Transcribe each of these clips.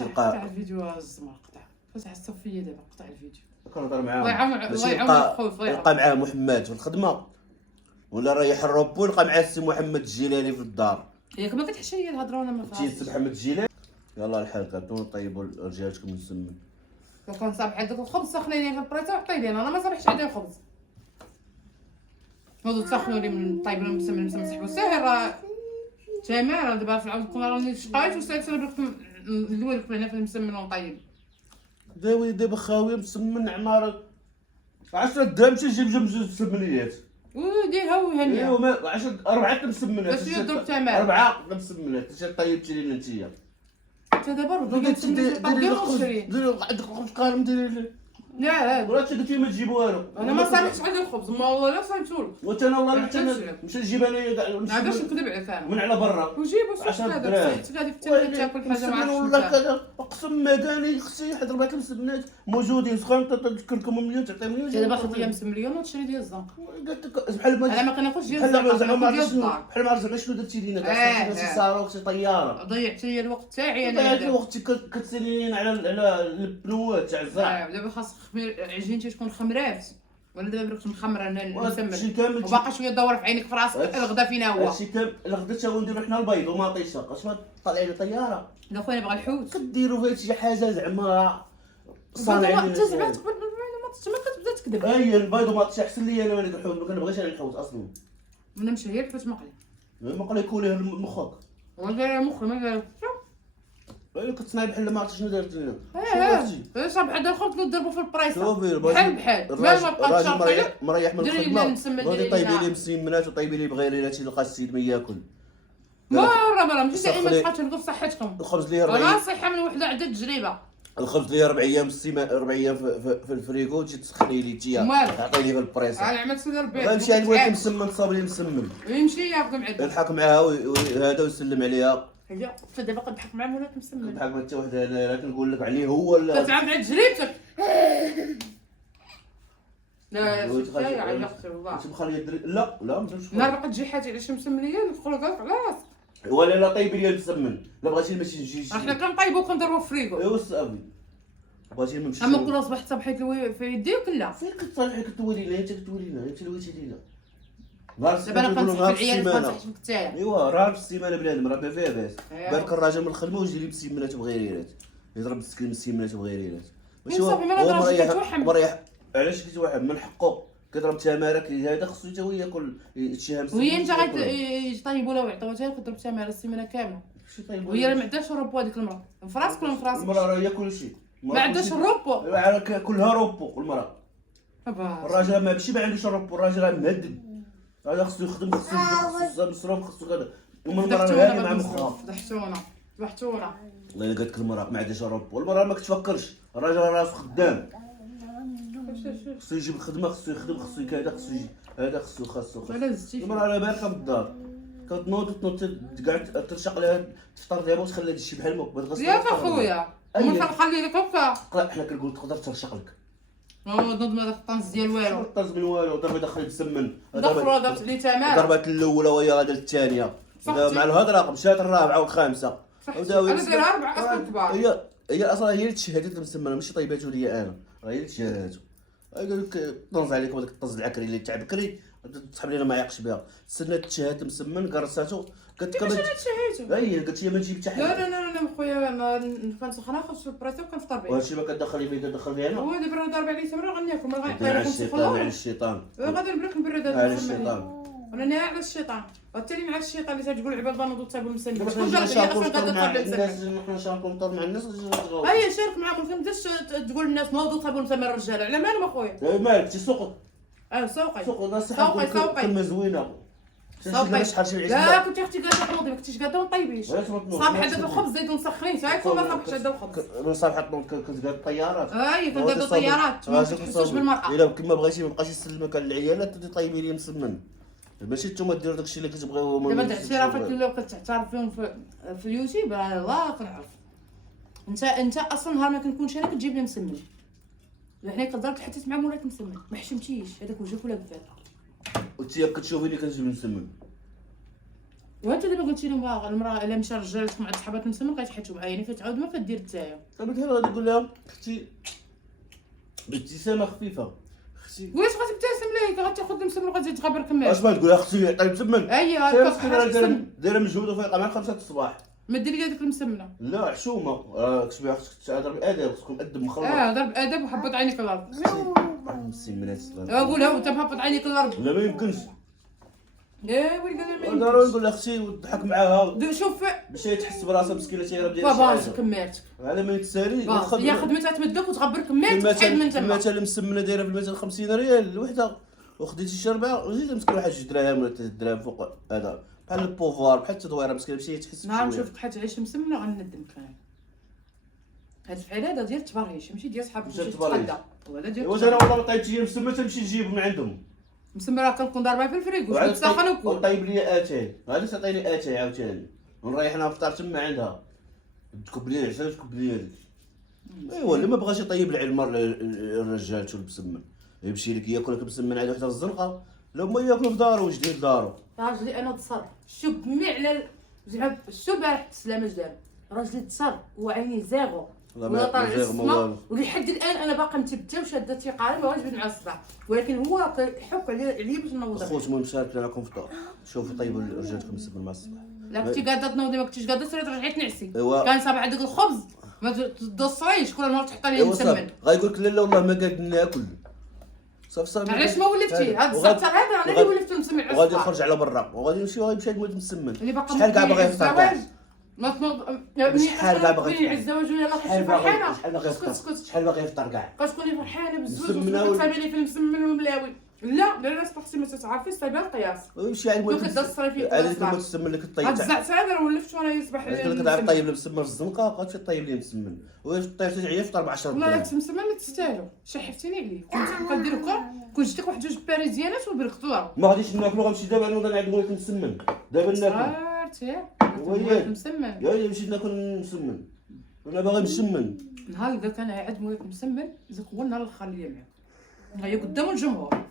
قطع الفيديو الزمر قطع فتح الصفيه دابا قطع الفيديو كنهضر معاهم الله يعاون باش الله يعاون الخوف الله يلقى يعاون معاه محمد في الخدمه ولا ريح الروبو يلقى معاه السي محمد الجيلاني في الدار. ياك ما كتحشى ليا الهضره وانا ما تي السي فاهمش محمد الجيلاني يلاه الحال كنتو طيبوا رجالكم مسمن. كان صابح عندك الخبز سخنيني في البريطه وطيبين انا ما صابحش عندي الخبز نوضو تسخنوا لي من طيب المسمن مسحبوا ساهر راه تمام دابا في العود كون راني شقايت وسالت لكم ندوي لكم هنا في المسمن ونطيب داوي دابا خاويه مسمن عماره 10 درهم تجيب جوج مسمنيات. وديرها وهنيها ايوا ما 10 4 مسمنات. باش يضرب تمام 4 مسمنات اش طيبتي لينا انتيا. انت دابا ربي ديري عندك الخبز قارم ديري لا ولا قلتي ما تجيب والو. انا ما صالحش عندي الخبز ما والله لا صايمتولك وانت انا والله مشى نجيب انايا كاع ما باش نكذب عليك انا من على برا وجيبوا 10 صحتك دراهم. هذا صحتك هذه في الثلاجه تاكل حاجه ما عرفتش والله كذا اقسم مداني اختي حيت 4 مسمنات موجودين سخون تذكركم مليون تعطيهم مليون. دابا حط لي مسم مليون وتشري ديال الزنقه قلت لك بحال ما انا ما كناكلش ديال بحال الزنقه زعما كناكل ما ديال عرفتش الدار بحال ما عرفتش زعما شنو درتي لينا كاع شي صاروخ شي طياره. ضيعت لي الوقت تاعي انا ضيعتي دابا. وقتك كتساليني على البنوات تاع الزرع. دابا خاص عجينتي تكون خمرات وانا دابا درت مخمره انا هادشي المسمن كامل وباقا شويه دور في عينك في راسك الغدا فينا هو هادشي كامل الغدا تا هو نديرو حنا البيض ومطيشه اش ما طالع لي طياره لا خويا نبغى الحوت كديروا فيها شي حاجه زعما صانع صانعين. انت زعما تقبل ما كتبدا تكذب اي البيض ومطيشه احسن لي انا من هذاك الحوت ما كنبغيش انا الحوت اصلا. انا مش هي الحوت مقلي ما قال يكون مخك ولا مخ ما دار انا كتصنعي بحال ما عرفتش شنو دارت لنا. صافي هذا الخبز نضربو في البريصه شوفي بحال ما بقاش الراجل مريح من ديري لنا الخدمه المسمن غادي ديري طيبي لنا لي مسمنات وطيبي لي بغيريلات يلقى السيد ما ياكل. مرة ماشي دائما سخني. تبقى تنقص صحتكم الخبز لي انا 40 صحه من وحده عدة تجربه الخبز لي 4 ايام السيمانه 4 ايام في الفريكو تجي تسخني لي تيا ومالك؟ تعطيني في البريصه. انا عملت سيدي ربي غنمشي عند ولد مسمن صاب لي مسمن يمشي ياخذ معدة يضحك معاها وهذا ويسلم عليها. هي انت دابا كتضحك مع مولات مسمن بحال ما حتى وحده انا كنقول لك عليه هو لا كتعامل مع تجربتك لا شفتي عيقتي والله انت مخليه الدري لا ماشي نهار بقى تجي حاجه على شي مسمنيه ندخلوا كاع خلاص ولا لا طيبي لي المسمن لا بغيتي ماشي نجي حنا كنطيبوا وكنديروا في الفريكو ايوا صافي بغيتي ما نمشيش. اما كل صباح صبحيت في يديك لا فين كتصالحي كتولي لنا انت كتولي لنا انت لويتي لينا. دابا انا كنصح في العيال كنصح فيك نتايا ايوا راه في السيمانه بنادم راه ما فيها باس. أيوا. بالك الراجل من الخدمه ويجي لي مسيمنات وبغيريرات يضرب مسكين مسيمنات وبغيريرات ماشي صافي ما نهضرش كيتوحم مريح. علاش كيتوحم من حقه كيضرب تماره هذا خصو حتى هو ياكل يتشهم. وهي انت غيطيبوا لها ويعطيوها لك كضرب تماره السيمانه كامله وهي راه ما عندهاش الروبو هذيك المراه في راسك ولا في راسك المراه راه هي كلشي ما عندهاش الروبو كلها روبو المراه. الراجل ما ماشي ما عندوش الروبو الراجل راه مهدد هذا خصو يخدم خصو مصروف خصو كذا. ومن المراه هذه مع مخها فضحتونا الله الا قالت لك المراه ما عندهاش الروبو والمراه ما كتفكرش الراجل راسو خدام خصو يجيب الخدمه خصو يخدم خصو كذا خصو يجي هذا خصو ولا زدتي المراه راه باقا من الدار كتنوض كاع ترشق لها تفطر ديالها وتخليها تجي بحال ما بغات ياك اخويا ما كنخلي لك هكا حنا كنقول تقدر ترشق لك نوض ما داك الطنز ديال والو طاز من والو ضرب يدخل مسمن دخلوا درت لي تمام ضربات الاولى وهي غادا للثانيه مع الهضره مشات الرابعه والخامسه انا دايرها 4 اصلا كبار هي اصلا هي اللي تشهدت المسمنه ماشي طيباتو ليا انا راه هي اللي تشهداتو. قال لك طنز عليك وداك الطنز العكري اللي تاع بكري تسحب لينا ما يعقش بها سنات تشهد مسمن قرصاتو قالت لك كيفاش انا تشهيتو هي قالت لي ما نجيب حتى حاجه. لا خويا كنت سخنه خرجت في البريطه وكنفطر به وهادشي ما كتدخلي فيه كتدخل فيه انا. هو دابا راه ضارب عليه تمره غناكل ما غيعطي على لكم الشيطان على الشيطان غادي نبرك نبرد على هذا الشيطان انا على الشيطان وحتى مع الشيطان اللي تقول عباد الله نوضوا تصايبوا المسلمين دابا شكون حنا جرب لي نشاركو اصلا مع قاعده الناس تصايب حنا نشاركو نطر مع الناس اي شارك معاهم ما تبداش تقول للناس نوضوا تصايبوا المسلمين الرجال على مالهم اخويا مالك تي سوق سوقي سوق الناس سوقي كلمه زوينه سوقي لا كنت اختي قاعده تنوضي ما كنتيش قاعده ونطيبيش صافي هذاك الخبز زيدو مسخنين صافي ما صافحش هذا الخبز من صباح كنت قاعد الطيارات كنت قاعده طيارات ما تحسوش بالمراه الا كما بغيتي ما بقاش يسلمك على العيالات تدي طيبي لي مسمن ماشي نتوما ديروا داكشي اللي كتبغيو. دابا الاعترافات اللي كتعترف فيهم في اليوتيوب راه الله كنعرف انت اصلا نهار ما كنكونش انا كتجيب لي مسمن حنا كنضرب حتى مع مولات مسمن ما حشمتيش هذاك وجهك ولا بفات وانت كتشوفيني كنجيب مسمن وانت دابا قلتي لهم المراه الا مشى رجالك مع صحابات مسمن غيتحيتو معاينين كتعاود ما كدير نتايا. قالت لها غادي نقول لها اختي بابتسامه خفيفه اختي واش غتبتسم ليه غتاخذ المسمن وغتزيد تغبر كمال. اش ما تقول اختي عطيني مسمن اييه دايره مجهود وفايقه مع 5 الصباح. ما دير لي هذيك المسمنه. لا حشومه كتبي خصك تهضر بادب خصكم ادب مخلط. ضرب ادب وحبط عينيك الارض. مسمنات قولها وانت مهبط عينيك الارض. لا ما يمكنش. يا ولد انا ما ضروري نقول اختي وتضحك معاها شوف باش هي تحس براسها مسكينه تيرا ديال بابا كملتك. على ما يتسالي هي خدمتها تمدك وتغبر كملت تحيد من تما. المثل المسمنه دايره في 250 ريال الوحده وخديتي شي 4 وزيد مسكين واحد 2 دراهم ولا 3 دراهم فوق هذا بحال البوفوار بحال التدويره مسكينه باش هي تحس نهار نشوفك حتعيش مسمنه غندمك انا. هاد الفعل هذا ديال التبريش ماشي ديال صحابك ديال التبريش. وهذا ديال واش انا والله طيبت هي مسمى تمشي نجيب من عندهم مسمى راه كنكون ضاربها في الفريكو وعاد تسخن وكل. طيب لي اتاي غادي تعطيني اتاي عاوتاني ونريح انا نفطر تما عندها تكب لي العشاء تكب لي هذيك. ايوا اللي ما بغاش يطيب العلمر الرجال شو المسمن يمشي لك ياكل لك مسمن عاد وحده في الزنقه لا ما ياكلوا في دارو وجديد دارو. راجلي انا تصر شوف مي على زعما شو بارح السلامه جدار راجلي تصر وعيني زاغو ولا طالع السما ولحد الان انا باقا مثبته وشاده تيقارب ما واجد مع الصداع ولكن هو كيحك عليا باش نوض. خوت المهم شارك معكم فطور شوفوا طيبوا رجالكم مسمن مع الصباح. لا كنتي قاعده تنوضي ما كنتيش قاعده تسري رجعي تنعسي. ايوا كان صابع عندك الخبز ما تدوصريش كل نهار تحط عليه مسمن. غايقول لك لا لا والله ما قال ناكل صافي علاش ما ولفتي هاد الزبطه هذا انا اللي ولفت نسمع على وغادي يخرج على برا وغادي يمشي وغيمشي يموت مسمن. شحال كاع باغي يفطر كاع ما تنوض شحال كاع باغي على الزواج ولا لا كنتي فرحانه شحال باغي يفطر كاع كتكوني فرحانه بالزواج وكتفهمي لي في المسمن والملاوي. لا الناس بختي ما تعرفي صايبه القياس ويمشي على المهم كتدصري فيه هذيك المسمن اللي كطيب هاد الزعت هذا راه ولفت وانا يصبح لي كتعرف طيب المسمن في الزنقه غتمشي طيب لي مسمن واش طيب تجي يفطر ب 10 والله لا المسمن ما تستاهلو شحفتيني عليه كنت كندير هكا كون جبتك واحد جوج باريزيانات وبركتوها ما غاديش ناكلو غنمشي دابا نوض نعيط لك مسمن دابا ناكل عرفتي وياك مسمن يا مشيت ناكل مسمن انا باغي مسمن. نهار اللي كان عاد مولاك مسمن داك هو النهار الاخر اللي معاك هي قدام الجمهور.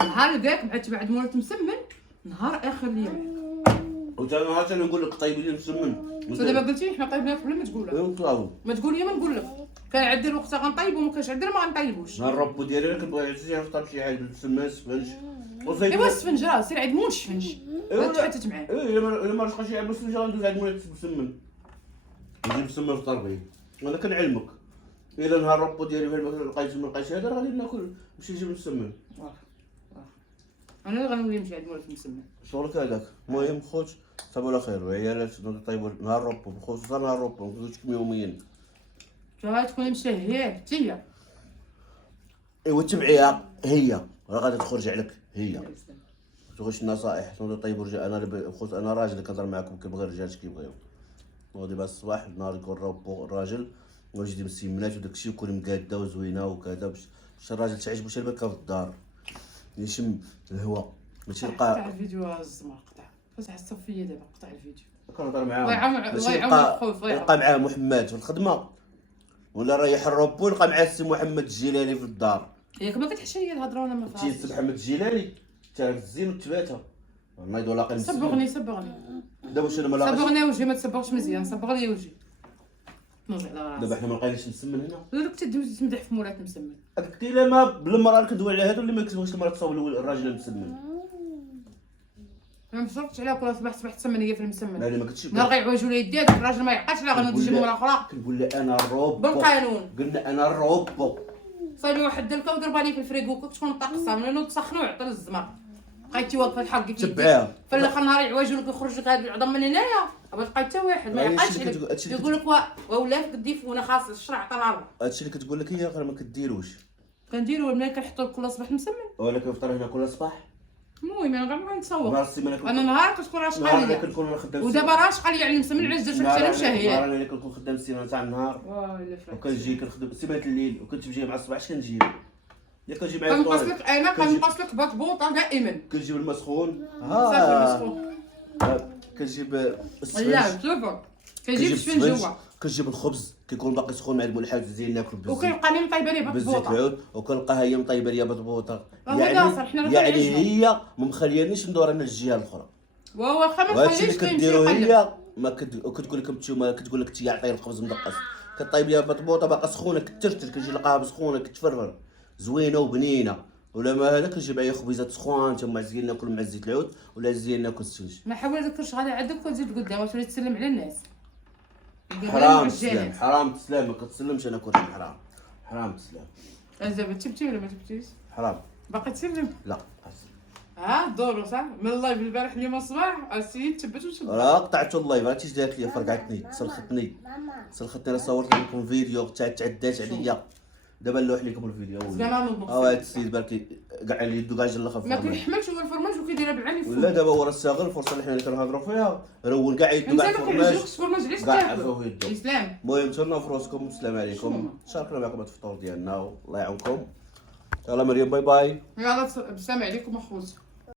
نهار ذاك بعد مولاك مسمن نهار اخر اللي معاك. وتا نهار انا نقول لك طيب لي مسمن دابا قلتي حنا طيبنا قبل ما تقولها ما تقول لي ما نقول لك كان عندي الوقت غنطيبو ما كانش عندي ما غنطيبوش. نهار ربو ديالي انا كنبغي نفطر شي حاجه بالسمن سفنج ايوا السفنج راه سير عند مول السفنج تحتت معاه. الا ما رشقاش يلعب بالسفنج غندوز عند مولاك مسمن نجيب مسمن نفطر به انا كنعلمك الا نهار ربو ديالي فين لقيت ما لقيتش هذا غادي ناكل نمشي نجيب مسمن. انا اللي غنولي نمشي عند مولاك مسمن شغلك هذاك. المهم خوت صباح الخير وعيالات طيبوا نهار ربو بخصوص نهار ربو نزوجكم يوميا تكون مشهيه حتى هي. ايوا تبعيها هي راه غادي تخرج عليك هي تغش النصائح تنوضوا طيبوا رجال. انا خوت انا راجل كنهضر معاكم كنبغي الرجال اش كيبغيو نوضي بها الصباح النهار يكون ربو الراجل واجدي مسيمنات وداك الشيء وكون مقاده وزوينه وكذا باش الراجل تعيش بشي البكا في الدار يشم الهواء ماشي يلقى. قطع الفيديو الزمر قطع فاش الصفيه دابا قطع الفيديو كنهضر معاهم الله يعاون الخوف يلقى معاه محمد في الخدمه ولا رايح الربو يلقى معاه السي محمد الجيلاني في الدار. ياك ما كتحشى ليا الهضره وانا ما تي السي محمد الجيلاني تعرف الزين والتباته نايض ولا قل صبغني دابا واش انا ما لاقيتش صبغني وجهي ما تصبغش مزيان صبغ لي وجهي نوض على راسي. دابا حنا ما لقيناش مسمن هنا لا كنت تمدح في مولاك مسمن هذاك لا ما بالمراه اللي كندوي على هادو اللي ما كتبغيش المراه تصاوب الراجل المسمن. ما مصرتش عليها كل صباح تسمن هي في المسمن لا ما كنتش نهار غيعوجوا لي يديك الراجل ما يعقلش لا غنوض نجيب مرا اخرى كنقول لها انا الروبو بالقانون قلنا انا الروبو صايبي واحد الكا وضربها لي في الفريكو كتكون طاقصه من نوض تسخنو ويعطي للزمر بقيتي واقفه الحال قلت تبعها في الاخر نهار يعوجوا لك يخرج لك هذا العظم من هنايا ما بقى حتى واحد ما يعقلش عليك يقول لك وولات قدي وانا خاص الشرع عطى العرض. هادشي اللي كتقول لك هي غير ما كديروش كنديروا ملي كنحطوا كل صباح مسمن ولا كنفطر هنا كل صباح. المهم انا غير غنتسوق نهار السيمانه انا نهار كتكون راشقه ليا كنكون خدام ودابا راشقه ليا على المسمن علاش درت حتى انا مشهيه. نهار اللي كنكون خدام السيمانه تاع النهار وكنجي كنخدم سيمانه الليل وكنت نجي مع الصباح اش كنجيب يا كنجي معايا كنقصلك انا كنقصلك بطبوطه دائما كنجيب المسخون صافي المسخون كنجيب لا شوفوا كنجيب الشبن جوا كنجيب الخبز كيكون باقي سخون مع الملحه زين ناكل بالزيت وكيبقى لي مطيبه ليه بالزيت بطبوطه. العود وكنلقاها هي مطيبه ليا بطبوطه. ناصر حنا راه يعني كنعيشو. هي ما مخليانيش ندور انا الجهه الاخرى. واخا ما وهادشي اللي تخليش كديرو كيمشي يقلب. هي ما كتقول لكم نتوما كتقول لك تي عطيه الخبز مدقس كطيب ليها بطبوطه باقا سخونه كترتر كنجي نلقاها سخونه كتفرفر زوينه وبنينه. ولا ما هذا كنجيب معايا خبيزات سخوان تما زين ناكل مع زيت العود ولا زين ناكل السنج. ما حاول هذاك الشغاله عندك وتزيد قدام وتولي تسلم على الناس. حرام تسلم حرام تسلم ما كتسلمش انا كلشي حرام حرام تسلم. دابا تبتي ولا ما تبتيش؟ حرام باقي تسلم؟ لا دورو صح من اللايف البارح اليوم الصباح السيد تبت وتبت. راه قطعت اللايف راه تيش دارت لي فرقعتني سلختني راه صورت لكم فيديو تعدات عليا دابا نلوح لكم الفيديو. هذا السيد بالك كاع اللي يدو كاع جلخ ما كيحملش هو الفرماج وكيديرها بالعنف. ولا دابا هو راه استغل الفرصه اللي حنا اللي كنهضروا فيها رول كاع يدو كاع الفرماج علاش تاكلوا الاسلام. المهم تهلاو في راسكم والسلام عليكم. شاركنا معكم الفطور ديالنا والله يعاونكم. يلا مريم باي باي. يلا بالسلام عليكم اخوتي.